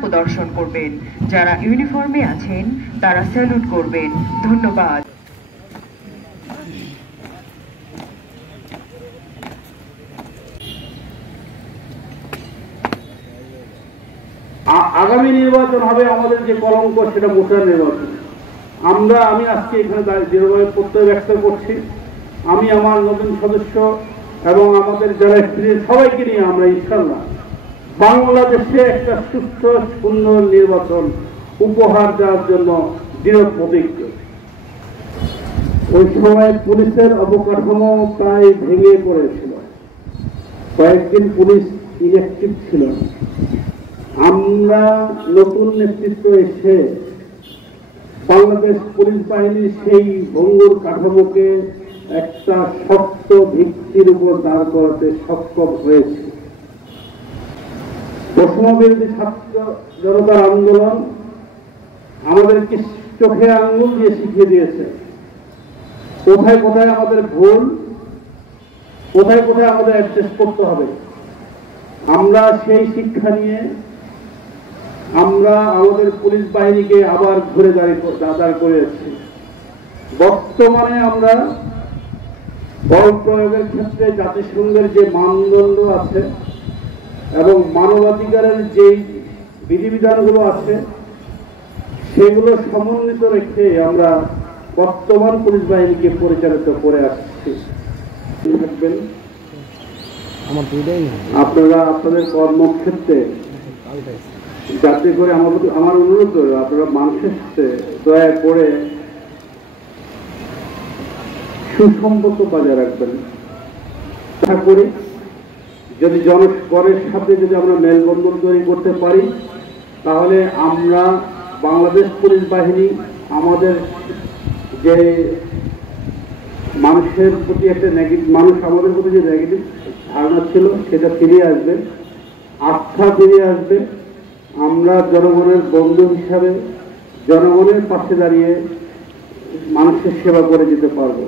প্রদর্শন করবেন। যারা ইউনিফর্মে আছেন তারা স্যালুট করবেন। ধন্যবাদ। আগামী নির্বাচন হবে আমাদের যে কলঙ্ক, সেটা মোটার নির্বাচন। আমি আজকে এখানে দৃঢ়ভাবে প্রত্যয় ব্যক্ত করছি। আমি আমার নতুন সদস্য এবং আমাদের যারা এক্সপিরিয়েন্স সবাইকে নিয়ে আমরা ইনশাল্লাহ বাংলাদেশে একটা সুস্থ সুন্দর নির্বাচন উপহার দেওয়ার জন্য দৃঢ় প্রতিজ্ঞ। ওই সময় পুলিশের অবকাঠামো প্রায় ভেঙে পড়েছিল, কয়েকদিন পুলিশ ইলেকট্রিক ছিল না। আমরা নতুন নেতৃত্ব এসে বাংলাদেশ পুলিশ বাহিনীর সেই ভঙ্গুর কাঠামোকে একটা শক্ত ভিত্তির উপর দাঁড় করাতে সক্ষম হয়েছে। বৈষম্যবিরোধী ছাত্র জনতার আন্দোলন আমাদেরকে চোখে আঙুল দিয়ে শিখিয়ে দিয়েছে কোথায় কোথায় আমাদের ভুল, কোথায় কোথায় আমাদের অ্যাডজাস্ট করতে হবে। আমরা সেই শিক্ষা নিয়ে আমরা আমাদের পুলিশ বাহিনীকে আবার ঘুরে দাঁড় করেছি। বর্তমানে আমরা বল প্রয়োগের ক্ষেত্রে জাতিসংঘের যে মানদণ্ড আছে এবং মানবাধিকারের যে বিধিবিধানগুলো আছে সেগুলো সমন্বিত রেখে আমরা বর্তমান পুলিশ বাহিনীকে পরিচালিত করে আসছি। আপনারা আপনাদের কর্মক্ষেত্রে যাতে করে আমার অনুরোধ আপনারা মানুষের সাথে দয়া করে সুসম্পর্ক বজায় রাখবেন। আশা করি যদি জনগণের সাথে যদি আমরা মেলবন্ধন তৈরি করতে পারি তাহলে আমরা বাংলাদেশ পুলিশ বাহিনী আমাদের যে মানুষের প্রতি একটা আমাদের প্রতি যে নেগেটিভ ধারণা ছিল সেটা ফিরিয়ে আসবে, আস্থা ফিরিয়ে আসবে। আমরা জনগণের বন্ধু হিসাবে জনগণের পাশে দাঁড়িয়ে মানুষের সেবা করে যেতে পারবো।